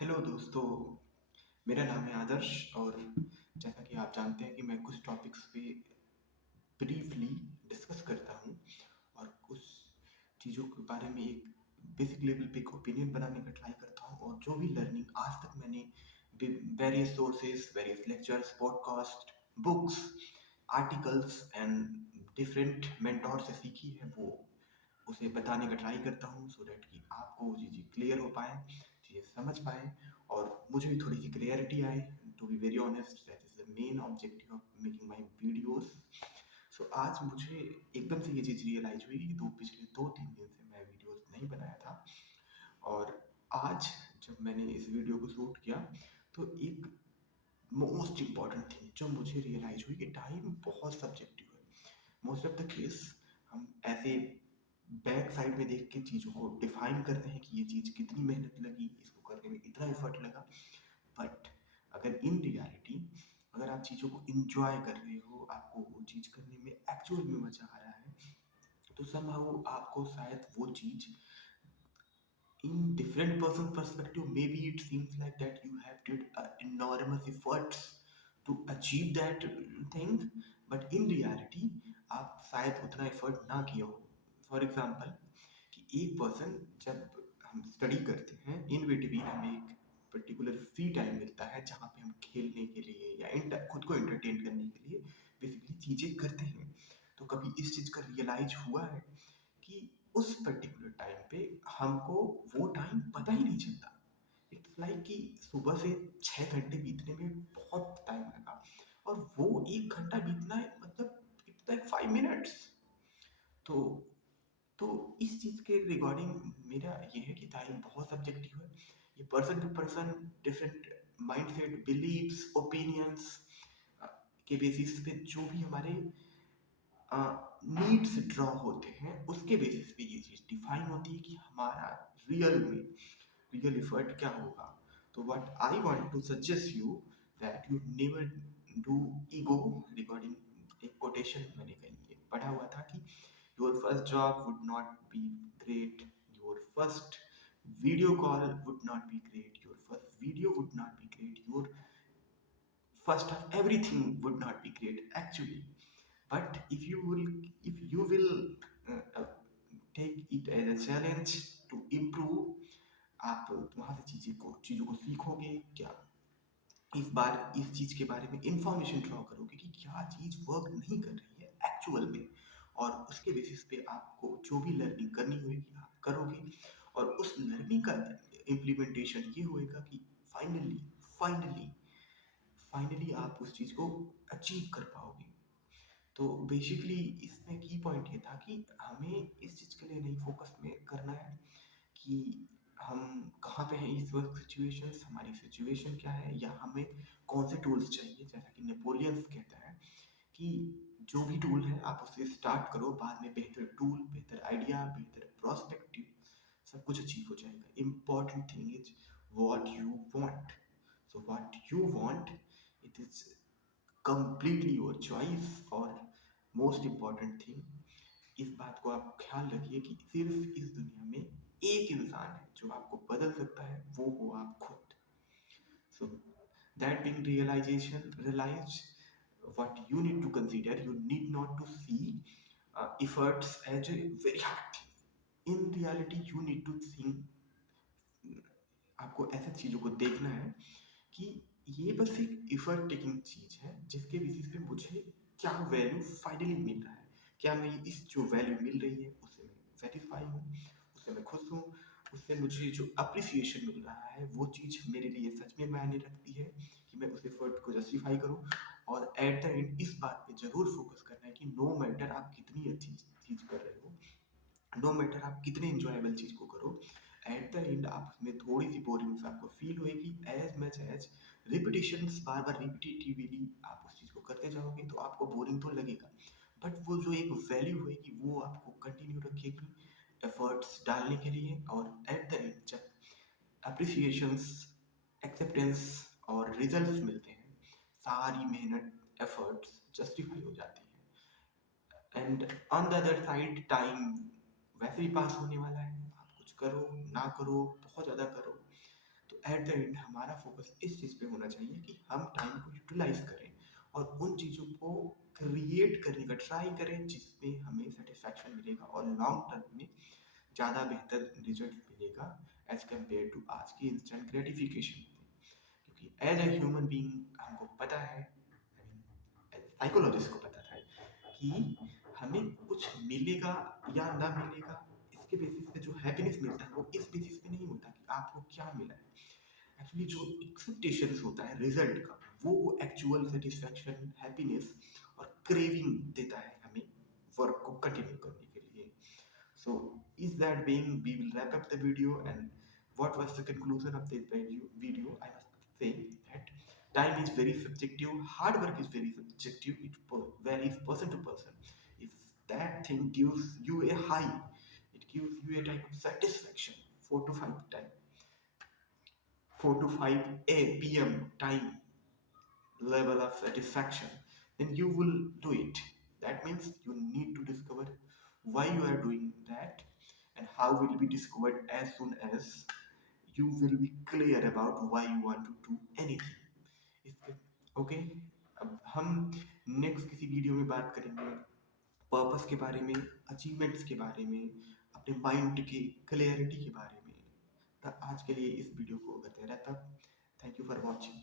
Hello दोस्तों, मेरा नाम है आदर्श और जैसा कि आप जानते हैं कि मैं कुछ टॉपिक्स पे ब्रीफली डिस्कस करता हूँ और कुछ चीज़ों के बारे में एक बेसिक लेवल पे एक ओपिनियन बनाने का ट्राई करता हूँ और जो भी लर्निंग आज तक मैंने various sources, various lectures, podcast, books, articles and different mentor से सीखी है वो उसे बताने का ट्राई करता हूँ सो डैट कि आपको वो चीज़ें क्लियर हो पाए, चीज़ें समझ पाए और मुझे भी थोड़ी सी क्लियरिटी आए। To be very honest, that is the main objective of making my videos. So आज मुझे एकदम से ये चीज़ रियलाइज हुई कि पिछले 2-3 दिन से मैं वीडियोज़ नहीं बनाया था और आज जब मैंने इस वीडियो को शूट किया तो एक मोस्ट इम्पॉर्टेंट थिंग जो मुझे रियलाइज हुई कि टाइम बहुत सब्जेक्टिव है। मोस्ट ऑफ द केस हम ऐसे बैक साइड में देख के चीज़ों को डिफाइन करते हैं कि ये चीज़ कितनी मेहनत लगी, इसको करने में इतना एफर्ट लगा। बट अगर इन रियलिटी अगर आप चीज़ों को इंजॉय कर रहे हो, आपको वो चीज़ करने में एक्चुअल में मज़ा आ रहा है, तो समहाउ आपको शायद वो चीज़ in different person perspective, maybe it seems like that you have did enormous efforts to achieve that thing, but in reality आप शायद उतना एफर्ट ना किया हो। फॉर एग्जाम्पल कि एक पर्सन जब हम स्टडी करते हैं इन बिटवीन हमें एक पर्टिकुलर फ्री टाइम मिलता है जहाँ पे हम खेलने के लिए या खुद को एंटरटेन करने के लिए बेसिकली चीज़ें करते हैं। तो कभी इस चीज़ का रियलाइज हुआ है कि उस पर्टिकुलर टाइम पे हमको वो टाइम पता ही नहीं चलता। इट्स लाइक कि सुबह से 6 घंटे बीतने में बहुत टाइम लगा और वो 1 घंटा बीतना है, मतलब इट्स लाइक 5 मिनट्स। तो तो इस चीज़ के रिगार्डिंग मेरा ये है कि टाइम बहुत सब्जेक्टिव है। ये person to person different mindset, beliefs, opinions के बेसिस पे जो भी हमारे नीड्स ड्रॉ होते हैं उसके बेसिस पे ये चीज़ डिफाइन होती है कि हमारा रियल में रियल एफर्ट क्या होगा। तो what I want to suggest you that you never do ego regarding एक कोटेशन मैंने कहीं पढ़ा हुआ था कि your first job would not be great, your first video call would not be great, your first video would not be great, your first of everything would not be great actually, but if you will take it as a challenge to improve, आप वहाँ से चीज़ों को सीखोगे क्या। इस बार इस चीज़ के बारे में इंफॉर्मेशन ड्रॉ करोगे कि क्या चीज़ वर्क नहीं कर रही है एक्चुअल में और उसके बेसिस पे आपको जो भी लर्निंग करनी होगी आप करोगे और उस लर्निंग का इम्प्लीमेंटेशन ये होएगा कि फाइनली फाइनली फाइनली आप उस चीज़ को अचीव कर पाओगे। तो बेसिकली इसमें की पॉइंट ये था कि हमें इस चीज़ के लिए नहीं फोकस में करना है कि हम कहाँ पे हैं इस वक्त, सिचुएशंस हमारी सिचुएशन क्या है या हमें कौन से टूल्स चाहिए। जैसा कि नेपोलियंस कहता है कि जो भी टूल है आप उससे स्टार्ट करो, बाद में बेहतर टूल, बेहतर आइडिया, बेहतर प्रोस्पेक्टिव सब कुछ अचीव हो जाएगा। Important thing is what you want. So what you want, it is completely your choice। और मोस्ट इम्पॉर्टेंट थिंग, इस बात को आप ख्याल रखिए कि सिर्फ इस दुनिया में एक इंसान है जो आपको बदल सकता है, वो हो आप खुद। So that being realization, realize what you need to consider. You need not to see efforts as a very hard thing. In reality you need to think, आपको ऐसे चीज़ों को देखना है कि ये बस एक एफर्ट टेकिंग चीज़ है जिसके बेसिस पे मुझे क्या वैल्यू फाइनली मिल रहा है। क्या मैं इस जो वैल्यू मिल रही है उससे मैं सेटिस्फाई हूँ, उससे मैं खुश हूँ, उससे मुझे जो अप्रिसिएशन मिल रहा है वो चीज़ मेरे लिए सच में मायने रखती है कि मैं उस एफर्ट को जस्टिफाई करूँ। और एट द एंड इस बात पे ज़रूर फोकस करना है कि नो मैटर आप कितनी अच्छी चीज़ कर रहे हो, नो मैटर आप कितने इंजॉयबल चीज़ को करो, एट द एंड आप उसमें थोड़ी सी बोरिंग आपको फील होएगी। एज मच एज रिपीटेशंस, बार बार रिपीटेटिवली आप उस चीज़ को करते जाओगे तो आपको बोरिंग तो लगेगा, बट वो जो एक वैल्यू होएगी वो आपको कंटिन्यू रखेगी एफर्ट्स डालने के लिए। और एट द एंड जब अप्रिसिएशंस, एक्सेप्टेंस और रिजल्ट्स मिलते हैं, सारी मेहनत, एफर्ट्स जस्टिफाई हो जाती है। And on the other side time वैसे ही पास होने वाला है, आप कुछ करो ना करो, बहुत ज़्यादा करो, तो एट द एंड हमारा फोकस इस चीज़ पे होना चाहिए कि हम टाइम को यूटिलाइज करें और उन चीज़ों को क्रिएट करने का ट्राई करें जिसमें हमें सेटिस्फैक्शन मिलेगा और लॉन्ग टर्म में ज़्यादा बेहतर रिजल्ट मिलेगा एज कम्पेयर टू आज की इंस्टेंट ग्रेटिफिकेशन। क्योंकि एज ए ह्यूमन बीइंग हमको पता है, साइकोलॉजिस्ट को पता है कि हमें कुछ मिलेगा या ना मिलेगा, इसके बेसिस पे जो हैप्पीनेस मिलता है वो इस बेसिस पे नहीं होता कि आपको क्या मिला है। एक्चुअली जो एक्सपेक्टेशंस होता है रिजल्ट का, वो एक्चुअल सेटिस्फैक्शन, हैप्पीनेस और क्रेविंग देता है हमें वर्क को कंटिन्यू करने के लिए। So, is that being, we will wrap up the video. And what was the conclusion of this video? I must say that time is very subjective, hard work is very subjective, it varies person to person. If that thing gives you a high, it gives you a type of satisfaction, 4 to 5 time, 4 to 5 p.m. time level of satisfaction, then you will do it. That means you need to discover why you are doing that, and how will be discovered as soon as you will be clear about why you want to do anything. इसके okay, अब हम next किसी video में बात करेंगे purpose के बारे में, अचीवमेंट्स के बारे में, अपने माइंड की क्लियरिटी के बारे में। तो आज के लिए इस वीडियो को करते रहता। Thank you for watching.